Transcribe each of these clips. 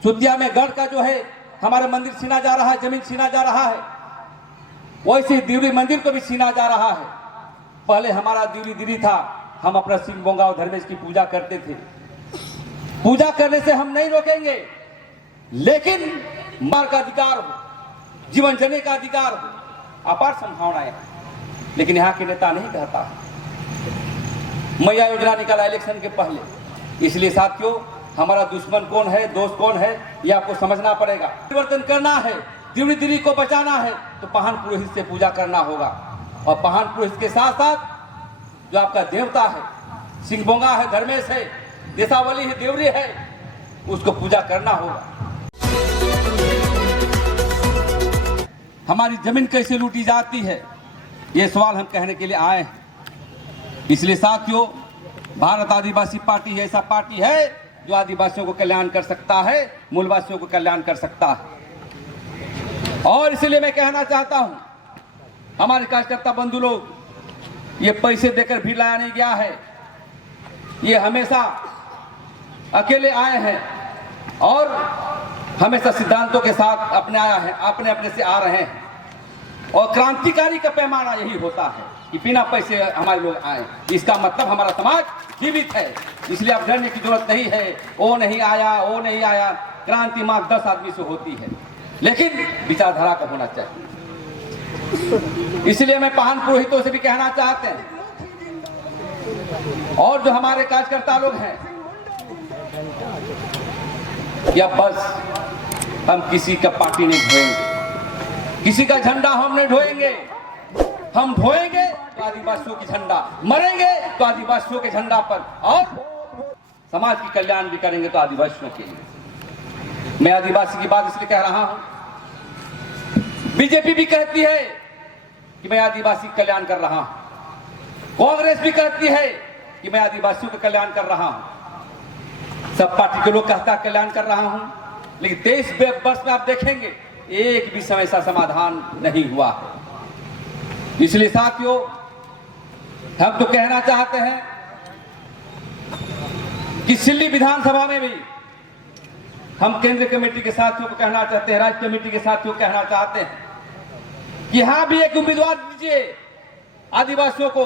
सुतिया में गढ़ का जो है हमारा मंदिर छीना जा रहा है, जमीन छीना जा रहा है, वैसे दिवरी मंदिर को भी छीना जा रहा है। पहले हमारा दिवरी था, हम अपना सिंह बोंगा और धर्मेश की पूजा करते थे। पूजा करने से हम नहीं रोकेंगे, लेकिन मार का अधिकार हो, जीवन जीने का अधिकार हो, अपार संभावनाएं, लेकिन यहाँ के नेता नहीं कहता। मैया योजना निकाला इलेक्शन के पहले, इसलिए साथियों हमारा दुश्मन कौन है, दोस्त कौन है, ये आपको समझना पड़ेगा। परिवर्तन करना है, दिवरी को बचाना है तो पहान पुरोहित से पूजा करना होगा, और पहान पुरोहित के साथ साथ जो आपका देवता है, सिंह बोंगा है, धर्मेश है, देसावली है, देवरी है, उसको पूजा करना होगा। हमारी जमीन कैसे लूटी जाती है, ये सवाल हम कहने के लिए आए हैं। इसलिए साथियों, भारत आदिवासी पार्टी ऐसा पार्टी है जो आदिवासियों को कल्याण कर सकता है, मूलवासियों को कल्याण कर सकता है। और इसलिए मैं कहना चाहता हूं, हमारे कार्यकर्ता बंधु लोग, ये पैसे देकर भी लाया नहीं गया है, ये हमेशा अकेले आए हैं और हमेशा सिद्धांतों के साथ अपने आया है, अपने अपने से आ रहे हैं। और क्रांतिकारी का पैमाना यही होता है कि बिना पैसे हमारे लोग आए, इसका मतलब हमारा समाज जीवित है। इसलिए अब डरने की जरूरत नहीं है, वो नहीं आया, वो नहीं आया। क्रांति मात्र 10 आदमी से होती है, लेकिन विचारधारा का होना चाहिए। इसलिए मैं पहान पुरोहितों से भी कहना चाहते हैं, और जो हमारे कार्यकर्ता लोग हैं, कि अब बस हम किसी का पार्टी नहीं ढोएंगे, किसी का झंडा हम नहीं ढोएंगे। हम ढोएंगे तो आदिवासियों की झंडा, मरेंगे तो आदिवासियों के झंडा पर, और समाज की कल्याण भी करेंगे तो आदिवासियों के लिए। मैं आदिवासी की बात इसलिए कह रहा हूं, बीजेपी भी कहती है कि मैं आदिवासी कल्याण कर रहा हूं, कांग्रेस भी कहती है कि मैं आदिवासियों का कल्याण कर रहा हूं, सब पार्टी के लोग कहता कल्याण कर रहा हूं, लेकिन 23 वर्ष में आप देखेंगे एक भी समय ऐसा समाधान नहीं हुआ है। इसलिए साथियों, हम तो कहना चाहते हैं कि सिल्ली विधानसभा में भी हम केंद्रीय कमेटी के साथियों को कहना चाहते हैं, राज्य कमेटी के साथियों को कहना चाहते हैं कि यहां भी एक उम्मीदवार दीजिए आदिवासियों को,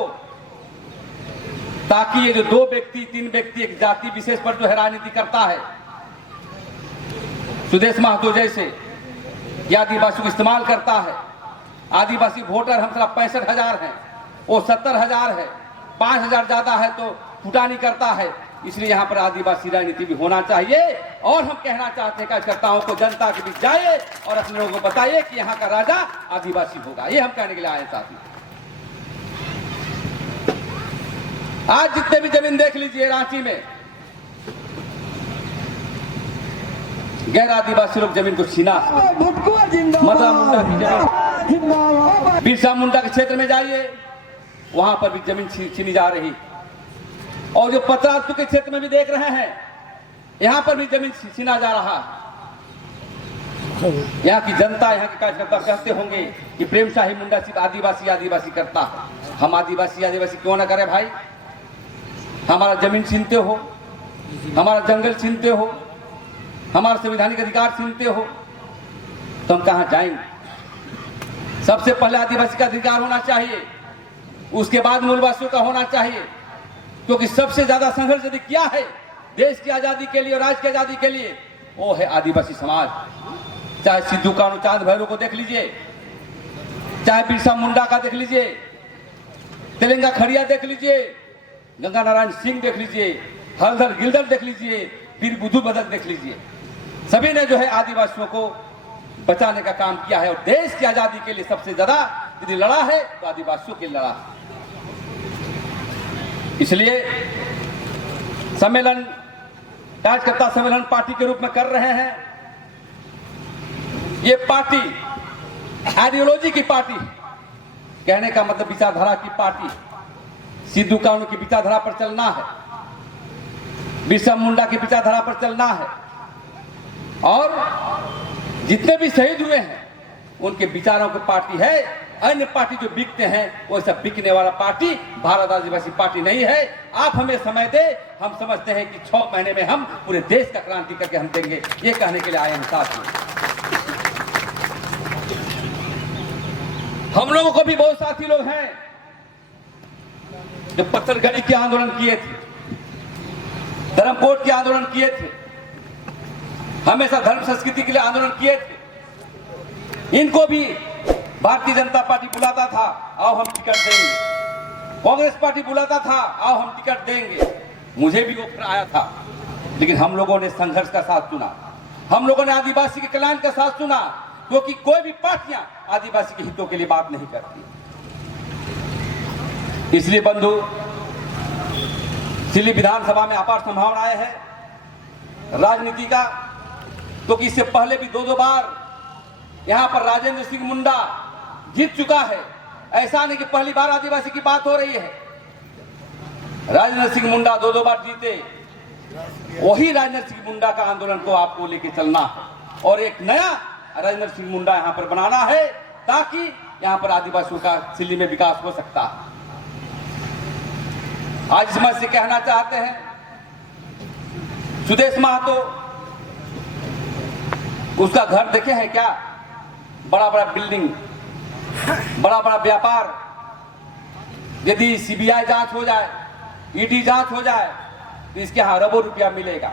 ताकि ये जो 2 व्यक्ति 3 व्यक्ति एक जाति विशेष पर जो है राजनीति करता है, सुदेश महतो जैसे, ये आदिवासियों को इस्तेमाल करता है। आदिवासी वोटर हम 65,000 हैं, वो 70,000 है, 5,000 ज्यादा है तो फुटानी करता है। इसलिए यहाँ पर आदिवासी राजनीति भी होना चाहिए। और हम कहना चाहते हैं कार्यकर्ताओं को, जनता के बीच जाइए और अपने लोगों को बताइए कि यहाँ का राजा आदिवासी होगा। ये हम कहने के लिए आए साथी। आज जितने भी जमीन देख लीजिए रांची में, गैर आदिवासी लोग जमीन को छीना, मदरा मुंडा की जमीन, बिरसा मुंडा के क्षेत्र में जाइए, वहां पर भी जमीन छीनी जा रही। और जो पतरातू के क्षेत्र में भी देख रहे हैं, यहां पर भी जमीन छीना जा रहा है। यहाँ की जनता, यहाँ के कार्यकर्ता कहते होंगे कि प्रेम शाही मुंडा सिर्फ आदिवासी आदिवासी करता है। हम आदिवासी आदिवासी क्यों ना करें भाई? हमारा जमीन छीनते हो, हमारा जंगल छीनते हो, हमारा संवैधानिक अधिकार छीनते हो, तो हम कहां जाएंगे? सबसे पहले आदिवासी का अधिकार होना चाहिए, उसके बाद मूलवासियों का होना चाहिए। क्योंकि सबसे ज्यादा संघर्ष यदि किया है देश की आजादी के लिए और राज्य की आजादी के लिए, वो है आदिवासी समाज। चाहे सिद्धू कानू चांद भैरव को देख लीजिए, चाहे बिरसा मुंडा का देख लीजिए, तेलंगा खड़िया देख लीजिए, गंगा नारायण सिंह देख लीजिए, हलधर गिलधर देख लीजिए, वीर बुद्धू बदक देख लीजिए। सभी ने जो है आदिवासियों को बचाने का काम किया है, और देश की आजादी के लिए सबसे ज्यादा यदि लड़ा है तो आदिवासियों के लिए लड़ा है। इसलिए सम्मेलन, कार्यकर्ता सम्मेलन पार्टी के रूप में कर रहे हैं। ये पार्टी आइडियोलॉजी की पार्टी, कहने का मतलब विचारधारा की पार्टी। सिद्धू कानू की विचारधारा पर चलना है, बिरसा मुंडा की विचारधारा पर चलना है, और जितने भी शहीद हुए हैं उनके विचारों की पार्टी है। अन्य पार्टी जो बिकते हैं वो सब बिकने वाला पार्टी भारत आदिवासी पार्टी नहीं है। आप हमें समय दे, हम समझते हैं कि 6 महीने में हम पूरे देश का क्रांति करके हम देंगे। ये कहने के लिए आए हैं साथियों। हम लोगों को भी बहुत साथी लोग हैं जो पत्थरगढ़ी के आंदोलन किए थे, धर्मकोट के आंदोलन किए थे, हमेशा धर्म संस्कृति के लिए आंदोलन किए थे। इनको भी भारतीय जनता पार्टी बुलाता था, आओ हम टिकट देंगे। कांग्रेस पार्टी बुलाता था, आओ हम टिकट देंगे। मुझे भी ऑफर आया था, लेकिन हम लोगों ने संघर्ष का साथ चुना, हम लोगों ने आदिवासी के कल्याण का साथ चुना, क्योंकि कोई भी पार्टियां आदिवासी के हितों के लिए बात नहीं करती। इसलिए बंधु, दिल्ली विधानसभा में अपार संभावनाएं हैं राजनीति का, क्योंकि इससे पहले भी 2 बार यहां पर राजेंद्र सिंह मुंडा जीत चुका है। ऐसा नहीं कि पहली बार आदिवासी की बात हो रही है। राजेंद्र सिंह मुंडा 2 बार जीते। वही राजेंद्र सिंह मुंडा का आंदोलन को आपको लेके चलना है और एक नया राजेंद्र सिंह मुंडा यहां पर बनाना है, ताकि यहां पर आदिवासियों का दिल्ली में विकास हो सकता है। आज इस मंच से कहना चाहते हैं, सुदेश महतो, उसका घर देखे हैं क्या? बड़ा बड़ा बिल्डिंग, बड़ा बड़ा व्यापार। यदि सीबीआई जांच हो जाए, ईडी जांच हो जाए, तो इसके यहां अरबों रुपया मिलेगा।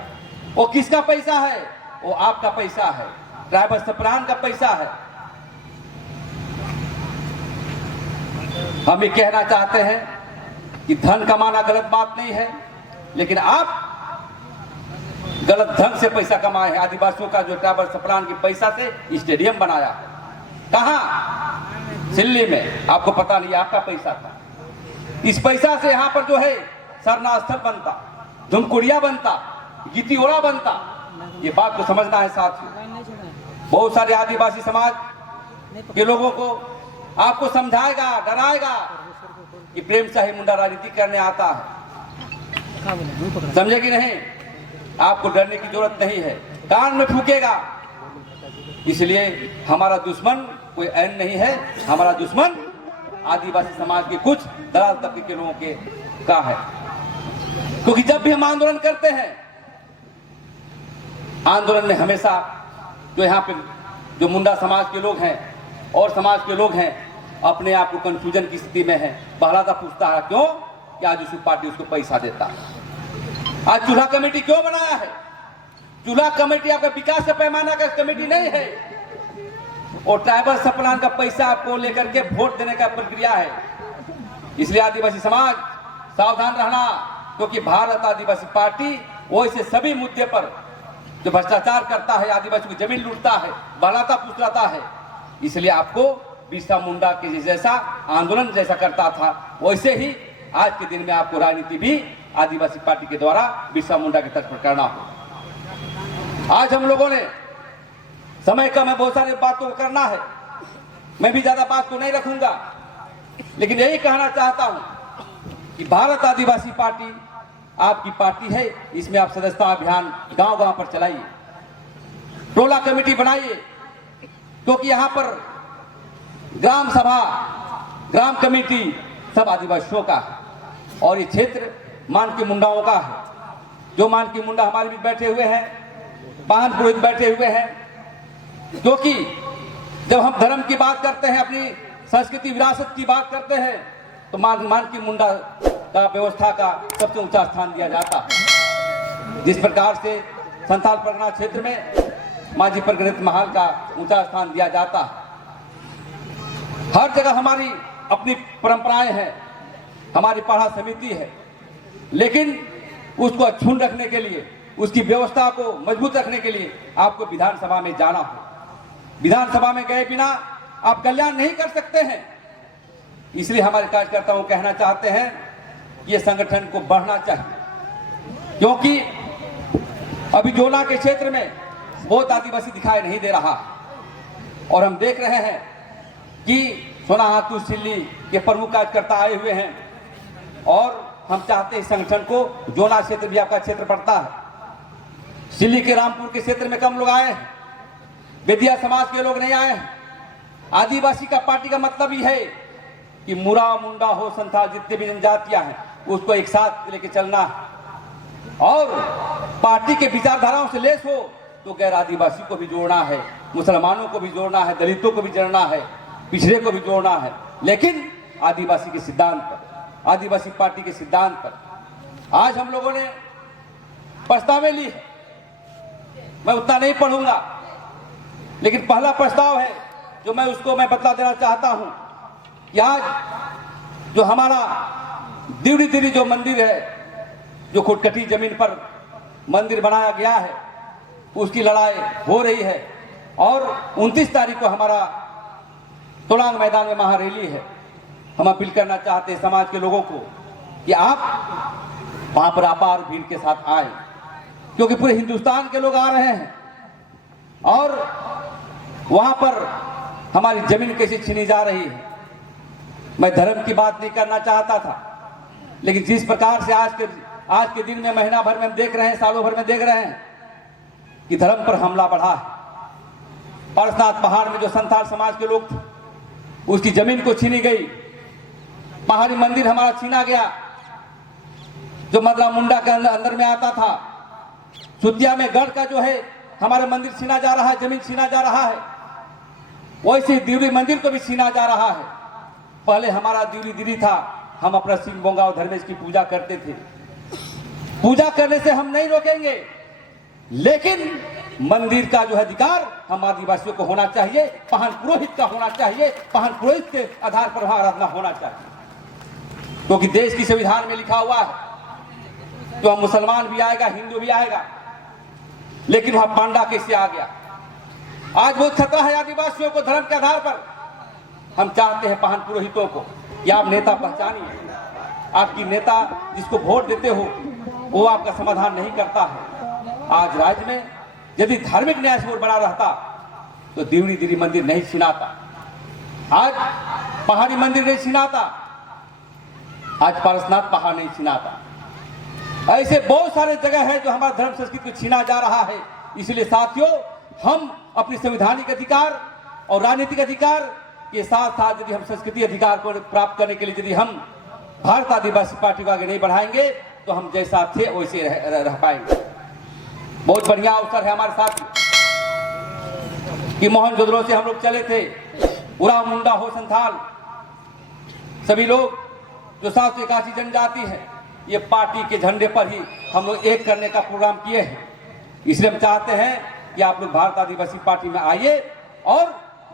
वो किसका पैसा है? वो आपका पैसा है, ट्राइबल सप्लान का पैसा है। हम ये कहना चाहते हैं कि धन कमाना गलत बात नहीं है, लेकिन आप गलत ढंग से पैसा कमाए हैं। आदिवासियों का जो ट्राइबल सप्लान के पैसा से स्टेडियम बनाया, कहां? दिल्ली में। आपको पता नहीं, आपका पैसा था। इस पैसा से यहां पर जो है सरना स्थल बनता, धुमकुड़िया बनता, गितियोड़ा बनता। ये बात को समझना है साथियों। बहुत सारे आदिवासी समाज के लोगों को आपको समझाएगा, डराएगा कि प्रेम शाही मुंडा राजनीति करने आता है। समझे कि नहीं? आपको डरने की जरूरत नहीं है, कान में फूकेगा। इसलिए हमारा दुश्मन कोई ऐन नहीं है, हमारा दुश्मन आदिवासी समाज के कुछ दलाल तबके के लोगों के का है। क्योंकि जब भी हम आंदोलन करते हैं, आंदोलन में हमेशा जो यहाँ पे जो मुंडा समाज के लोग हैं और समाज के लोग हैं, अपने आप को कंफ्यूजन की स्थिति में है। बहलाता पूछता है क्यों? कि आज उसकी पार्टी उसको पैसा देता है। आज चूल्हा कमेटी क्यों बनाया है? चूल्हा कमेटी आपका विकास का पैमाना का कमेटी नहीं है, और ट्राइबल सप्लान का पैसा आपको लेकर के वोट देने का प्रक्रिया है। इसलिए आदिवासी समाज सावधान रहना, क्योंकि भारत आदिवासी पार्टी वो इसे सभी मुद्दे पर जो भ्रष्टाचार करता है, आदिवासी की जमीन लूटता है, बहलाता फुसलाता है। इसलिए आपको बिरसा मुंडा के जैसा आंदोलन जैसा करता था, वैसे ही आज के दिन में आपको राजनीति भी आदिवासी पार्टी के द्वारा बिरसा मुंडा के तर्ज पर करना हो। आज हम लोगों ने समय कम है, बहुत सारी बातों को करना है, मैं भी ज्यादा बात को नहीं रखूंगा, लेकिन यही कहना चाहता हूं कि भारत आदिवासी पार्टी आपकी पार्टी है। इसमें आप सदस्यता अभियान गांव-गांव पर चलाइए, टोला कमेटी बनाइए, क्योंकि यहां पर ग्राम सभा, ग्राम कमेटी सब आदिवासियों का है, और ये क्षेत्र मान के मुंडाओं का है। जो मान के मुंडा हमारे बीच बैठे हुए हैं, पान पुरोहित बैठे हुए हैं, क्योंकि जब हम धर्म की बात करते हैं, अपनी संस्कृति विरासत की बात करते हैं, तो मान की मुंडा का व्यवस्था का सबसे ऊंचा स्थान दिया जाता है। जिस प्रकार से संथाल परगना क्षेत्र में मांझी प्रगणित महल का ऊंचा स्थान दिया जाता है। हर जगह हमारी अपनी परंपराएं हैं, हमारी पाड़ा समिति है, लेकिन उसको अक्षुण्ण रखने के लिए, उसकी व्यवस्था को मजबूत रखने के लिए आपको विधानसभा में जाना हो। विधानसभा में गए बिना आप कल्याण नहीं कर सकते हैं। इसलिए हमारे कार्यकर्ताओं कहना चाहते हैं कि ये संगठन को बढ़ना चाहिए, क्योंकि अभी जोना के क्षेत्र में बहुत आदिवासी दिखाई नहीं दे रहा, और हम देख रहे हैं कि सोनाहातू सिल्ली के प्रमुख कार्यकर्ता आए हुए हैं, और हम चाहते हैं संगठन को, जोना क्षेत्र भी आपका क्षेत्र पड़ता है, सिल्ली के रामपुर के क्षेत्र में कम लोग आए हैं, बेदिया समाज के लोग नहीं आए हैं, आदिवासी का पार्टी का मतलब ही है कि मुरा मुंडा हो संथाल जितने भी जनजातियां हैं उसको एक साथ लेके चलना है और पार्टी के विचारधाराओं से लेस हो तो गैर आदिवासी को भी जोड़ना है, मुसलमानों को भी जोड़ना है, दलितों को भी जोड़ना है, पिछड़े को भी जोड़ना है, लेकिन आदिवासी के सिद्धांत पर, आदिवासी पार्टी के सिद्धांत पर। आज हम लोगों ने प्रस्तावें ली है, मैं उतना नहीं पढ़ूंगा, लेकिन पहला प्रस्ताव है जो मैं बता देना चाहता हूं कि आज जो हमारा दिवड़ी दिरी जो मंदिर है, जो खुटकटी जमीन पर मंदिर बनाया गया है, उसकी लड़ाई हो रही है और 29 तारीख को हमारा तोलांग मैदान में महारैली है। हम अपील करना चाहते हैं समाज के लोगों को कि आप वहां पर अपार भीड़ के साथ आए, क्योंकि पूरे हिंदुस्तान के लोग आ रहे हैं और वहां पर हमारी जमीन कैसे छीनी जा रही है। मैं धर्म की बात नहीं करना चाहता था, लेकिन जिस प्रकार से आज के दिन में, महीना भर में हम देख रहे हैं, सालों भर में देख रहे हैं कि धर्म पर हमला बढ़ा है। पारसनाथ पहाड़ में जो संथाल समाज के लोग थे उसकी जमीन को छीनी गई, पहाड़ी मंदिर हमारा छीना गया, जो मदरा मुंडा के अंदर में आता था। सुतिया में गढ़ का जो है हमारा मंदिर छीना जा रहा है, जमीन छीना जा रहा है, वैसे दिवरी मंदिर को भी छीना जा रहा है। पहले हमारा दिवरी दिरी था, हम अपना सिंह बोंगा और धर्मेश की पूजा करते थे। पूजा करने से हम नहीं रोकेंगे, लेकिन मंदिर का जो अधिकार हम आदिवासियों को होना चाहिए, पहान पुरोहित का होना चाहिए, पहान पुरोहित के आधार पर वहां आराधना होना चाहिए, क्योंकि देश की संविधान में लिखा हुआ है तो मुसलमान भी आएगा, हिंदू भी आएगा, लेकिन वहां पांडा कैसे आ गया। आज बहुत खतरा है आदिवासियों को धर्म के आधार पर। हम चाहते हैं पहान पुरोहितों को कि आप नेता पहचानिए, आपकी नेता जिसको वोट देते हो वो आपका समाधान नहीं करता है। आज राज्य में यदि धार्मिक न्याय बोर्ड बना रहता तो दिवड़ी दिरी मंदिर नहीं छिनाता, आज पहाड़ी मंदिर नहीं छिनाता, आज पारसनाथ पहाड़ नहीं छिनाता। ऐसे बहुत सारे जगह है जो हमारा धर्म संस्कृति को छीना जा रहा है। इसलिए साथियों, हम अपनी संवैधानिक अधिकार और राजनीतिक अधिकार के साथ साथ यदि हम संस्कृति अधिकार को प्राप्त करने के लिए यदि हम भारत आदिवासी पार्टी को आगे नहीं बढ़ाएंगे तो हम जैसा थे वैसे रह पाएंगे। बहुत बढ़िया अवसर है हमारे साथ कि मोहनजोदड़ो से हम लोग चले थे, उरा मुंडा हो संथाल, सभी लोग जो 781 जनजाति है, ये पार्टी के झंडे पर ही हम लोग एक करने का प्रोग्राम किए हैं। इसलिए हम चाहते हैं कि आप लोग भारत आदिवासी पार्टी में आइए और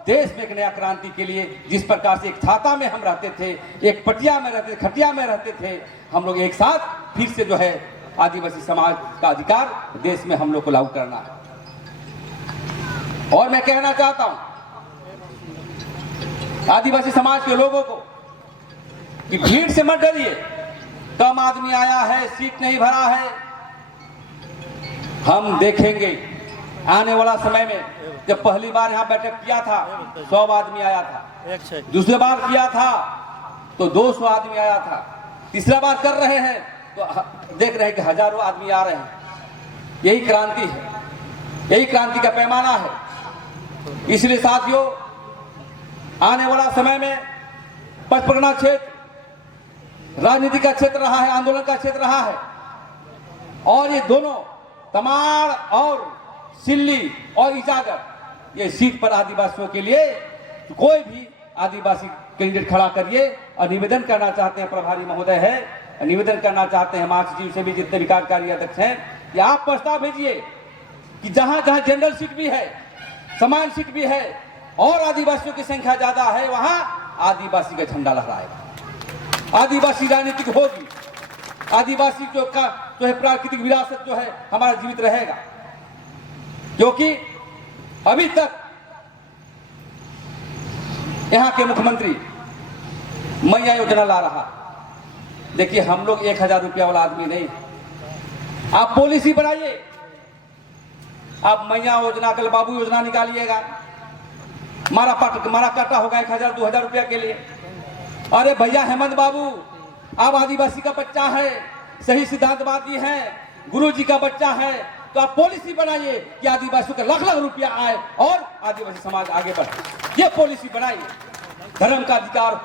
देश में एक नया क्रांति के लिए, जिस प्रकार से एक छाता में हम रहते थे, एक पटिया में रहते थे, खटिया में रहते थे, हम लोग एक साथ फिर से जो है आदिवासी समाज का अधिकार देश में हम लोग को लागू करना है। और मैं कहना चाहता हूं आदिवासी समाज के लोगों को कि भीड़ से मत डरिए, कम आदमी आया है, सीट नहीं भरा है, हम देखेंगे आने वाला समय में। जब पहली बार यहाँ बैठक किया था 100 आदमी आया था, दूसरी बार किया था तो 200 आदमी आया था, तीसरा बार कर रहे हैं तो देख रहे हैं कि हजारों आदमी आ रहे हैं। यही क्रांति है, यही क्रांति का पैमाना है। इसलिए साथियों, आने वाला समय में पचपरगना क्षेत्र राजनीति का क्षेत्र रहा है, आंदोलन का क्षेत्र रहा है, और ये दोनों तमाड़ और सिल्ली और इजागर, ये सीट पर आदिवासियों के लिए कोई भी आदिवासी कैंडिडेट खड़ा करिए। और निवेदन करना चाहते हैं, प्रभारी महोदय है, निवेदन करना चाहते हैं मार्च जी से भी, जितने भी कार्यकारी अध्यक्ष हैं, कि आप प्रस्ताव भेजिए कि जहां जहां जनरल सीट भी है, समान सीट भी है और आदिवासियों की संख्या ज्यादा है, वहां आदिवासी का झंडा लहराएगा, आदिवासी राजनीतिक होगी, आदिवासी जो है प्राकृतिक विरासत जो है हमारा जीवित रहेगा। क्योंकि अभी तक यहां के मुख्यमंत्री मैया योजना ला रहा। देखिए, हम लोग 1000 रुपया वाला आदमी नहीं, आप पॉलिसी बनाइए, आप मैया योजना, कल बाबू योजना निकालिएगा, मारा काटा होगा 1000-2000 रुपया के लिए। अरे भैया हेमंत बाबू, आप आदिवासी का बच्चा है, सही सिद्धांतवादी है, गुरु जी का बच्चा है, तो आप पॉलिसी बनाइए कि आदिवासियों का लाख लाख रुपया आए और आदिवासी समाज आगे बढ़े। ये पॉलिसी बनाई है। धर्म का अधिकार हो,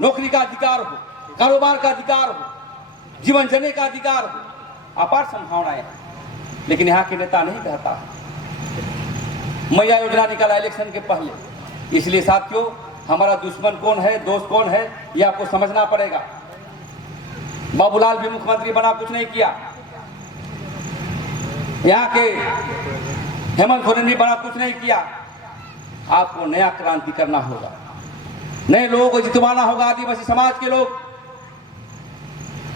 नौकरी का अधिकार हो, कारोबार का अधिकार हो, जीवन जीने का अधिकार हो, अपार संभावनाएं हैं। लेकिन यहाँ के नेता नहीं कहता। मैया योजना निकाला इलेक्शन के पहले। इसलिए साथियों, हमारा दुश्मन कौन है, दोस्त कौन है, ये आपको समझना पड़ेगा। बाबूलाल भी मुख्यमंत्री बना, कुछ नहीं किया। यहाँ के हेमंत सोरेन भी बना, कुछ नहीं किया। आपको नया क्रांति करना होगा, नए लोगों को जितवाना होगा। आदिवासी समाज के लोग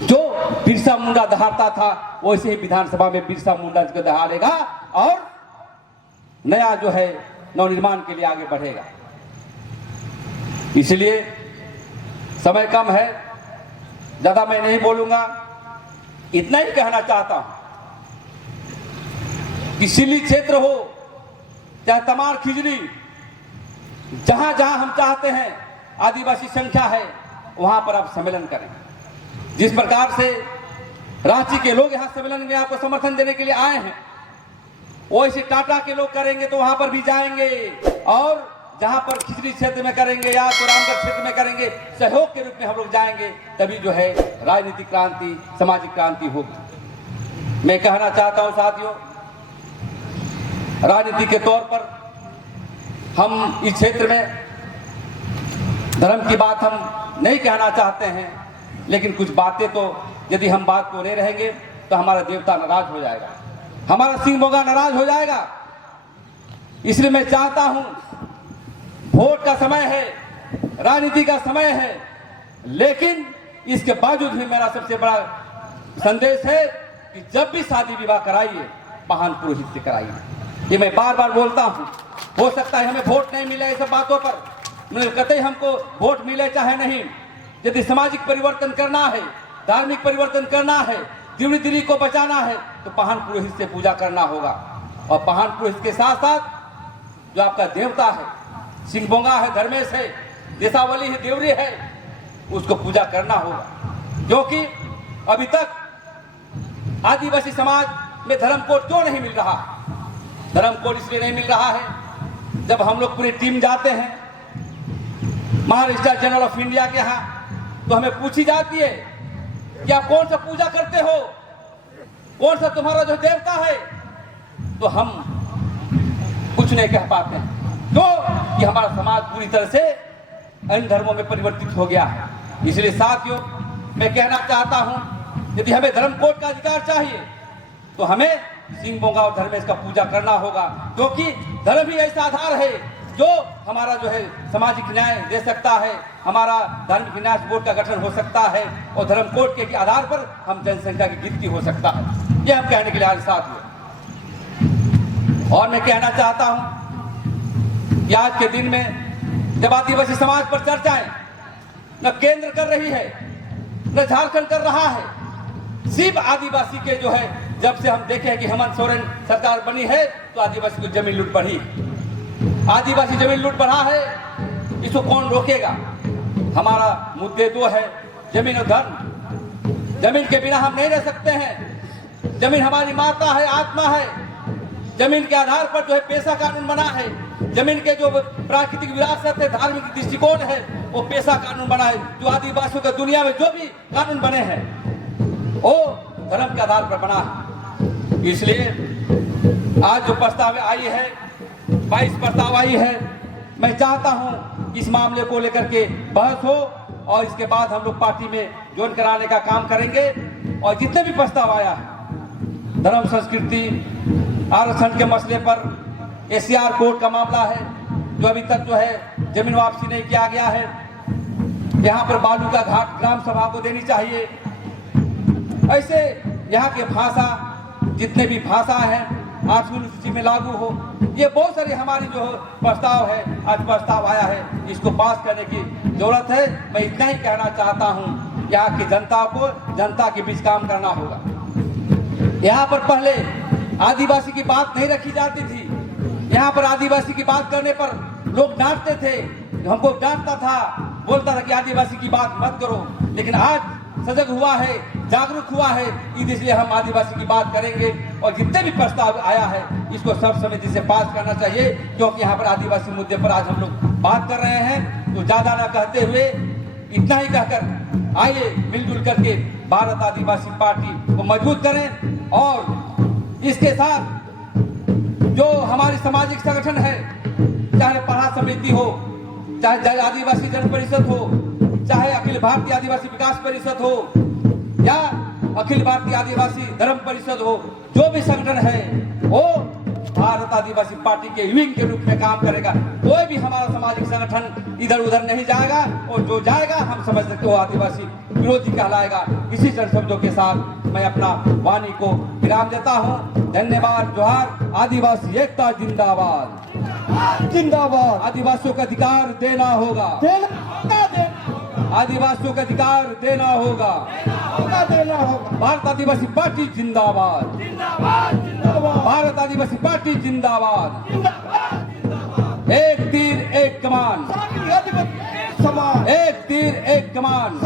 जो बिरसा मुंडा दहाड़ता था, वैसे ही विधानसभा में बिरसा मुंडा को दहाड़ेगा और नया जो है नवनिर्माण के लिए आगे बढ़ेगा। इसलिए समय कम है, ज्यादा मैं नहीं बोलूंगा। इतना ही कहना चाहता हूं कि सिल्ली क्षेत्र हो चाहे तमाड़ खिजरी, जहां जहां हम चाहते हैं आदिवासी संख्या है, वहां पर आप सम्मेलन करें। जिस प्रकार से रांची के लोग यहां सम्मेलन में आपको समर्थन देने के लिए आए हैं, वैसे टाटा के लोग करेंगे तो वहां पर भी जाएंगे, और जहां पर खिजरी क्षेत्र में करेंगे या तो रामगढ़ क्षेत्र में करेंगे, सहयोग के रूप में हम लोग जाएंगे। तभी जो है राजनीतिक क्रांति, सामाजिक क्रांति होगी। मैं कहना चाहता हूं साथियों, राजनीति के तौर पर हम इस क्षेत्र में धर्म की बात हम नहीं कहना चाहते हैं, लेकिन कुछ बातें तो यदि हम बात को नहीं रहेंगे तो हमारा देवता नाराज हो जाएगा, हमारा सिंह बोगा नाराज हो जाएगा। इसलिए मैं चाहता हूं, वोट का समय है, राजनीति का समय है, लेकिन इसके बावजूद भी मेरा सबसे बड़ा संदेश है कि जब भी शादी विवाह कराइए, महान पुरोहित से कराइए। ये मैं बार बार बोलता हूं। हो सकता है हमें वोट नहीं मिले इस सब बातों पर, कतई हमको वोट मिले चाहे नहीं, यदि सामाजिक परिवर्तन करना है, धार्मिक परिवर्तन करना है, दिव्य दिली को बचाना है, तो महान पुरोहित से पूजा करना होगा। और महान पुरोहित के साथ साथ जो आपका देवता है, सिंह बोंगा है, धर्मेश है, देसावली है, देवरी है, उसको पूजा करना होगा। क्योंकि अभी तक आदिवासी समाज में धर्म कोड क्यों नहीं मिल रहा? धर्म कोड इसलिए नहीं मिल रहा है, जब हम लोग पूरी टीम जाते हैं महाराष्ट्र जनरल ऑफ इंडिया के यहाँ, तो हमें पूछी जाती है कि आप कौन सा पूजा करते हो, कौन सा तुम्हारा जो देवता है, तो हम कुछ नहीं कह पाते हैं। क्यों? कि हमारा समाज पूरी तरह से अन्य धर्मों में परिवर्तित हो गया है। इसलिए साथियों, मैं कहना चाहता हूं, यदि हमें धर्म कोड का अधिकार चाहिए तो हमें सिंह बोंगा और धर्मेश का पूजा करना होगा, क्योंकि धर्म ही ऐसा आधार है जो हमारा जो है सामाजिक न्याय दे सकता है, हमारा धार्मिक विन्यास बोर्ड का गठन हो सकता है, और धर्म कोड के आधार पर हम जनसंख्या की गिनती हो सकता है। ये हम कहने के लिए आज साथ हुए। और मैं कहना चाहता हूं कि आज के दिन में जब आदिवासी समाज पर चर्चाएं न केंद्र कर रही है, न झारखंड कर रहा है, सिर्फ आदिवासी के जो है, जब से हम देखे कि हेमंत सोरेन सरकार बनी है तो आदिवासी को जमीन लूट बढ़ी। आदिवासी जमीन लूट बढ़ा है, इसको कौन रोकेगा? हमारा मुद्दे दो है, जमीन और धर्म। जमीन के बिना हम नहीं रह सकते हैं। जमीन हमारी माता है, आत्मा है। जमीन के आधार पर जो है पेशा कानून बना है। जमीन के जो प्राकृतिक विरासत है, धार्मिक दृष्टिकोण है, वो पेशा कानून बना है। जो आदिवासियों का दुनिया में जो भी कानून बने हैं वो धर्म के आधार पर बना है। इसलिए आज जो प्रस्ताव आई है, 22 प्रस्ताव आई है, मैं चाहता हूं इस मामले को लेकर के बहस हो, और इसके बाद हम लोग पार्टी में ज्वाइन कराने का काम करेंगे। और जितने भी प्रस्ताव आया है, धर्म संस्कृति आरक्षण के मसले पर, एसीआर कोर्ट का मामला है जो अभी तक जो है जमीन वापसी नहीं किया गया है, यहाँ पर बालू का घाट ग्राम सभा को देनी चाहिए, ऐसे यहाँ के भाषा, जितने भी भाषा हैं 8वीं अनुसूची में लागू हो, ये बहुत सारे हमारी जो प्रस्ताव है, आज प्रस्ताव आया है, इसको पास करने की जरूरत है। मैं इतना ही कहना चाहता हूँ, यहाँ की जनता को जनता के बीच काम करना होगा। यहाँ पर पहले आदिवासी की बात नहीं रखी जाती थी। यहाँ पर आदिवासी की बात करने पर लोग डांटते थे, हमको डांटता था, बोलता था कि आदिवासी की बात मत करो। लेकिन आज सजग हुआ है, जागरूक हुआ है, इसलिए हम आदिवासी की बात करेंगे। और जितने भी प्रस्ताव आया है, इसको सर्वसम्मति से पास करना चाहिए, क्योंकि यहाँ पर आदिवासी मुद्दे पर आज हम लोग बात कर रहे हैं तो ज्यादा न कहते हुए इतना ही कहकर आइए मिलजुल करके भारत आदिवासी पार्टी को मजबूत करें और इसके साथ जो हमारी सामाजिक संगठन है, चाहे पढ़ा समिति हो, चाहे आदिवासी जन परिषद हो, चाहे अखिल भारतीय आदिवासी विकास परिषद हो या अखिल भारतीय आदिवासी धर्म परिषद हो, जो भी संगठन है वो भारत आदिवासी पार्टी के विंग के रूप में काम करेगा। कोई भी हमारा सामाजिक संगठन इधर उधर नहीं जाएगा और जो जाएगा हम समझ सकते हो आदिवासी विरोधी कहलाएगा। इसी शब्दों के साथ मैं अपना वाणी को विराम देता हूँ। धन्यवाद। जोहार। आदिवासी एकता जिंदाबाद जिंदाबाद। आदिवासियों का अधिकार देना होगा, आदिवासियों का अधिकार देना होगा, देना होगा। भारत आदिवासी पार्टी जिंदाबाद, भारत आदिवासी पार्टी जिंदाबाद। एक तीर एक कमान, समान एक तीर एक कमान।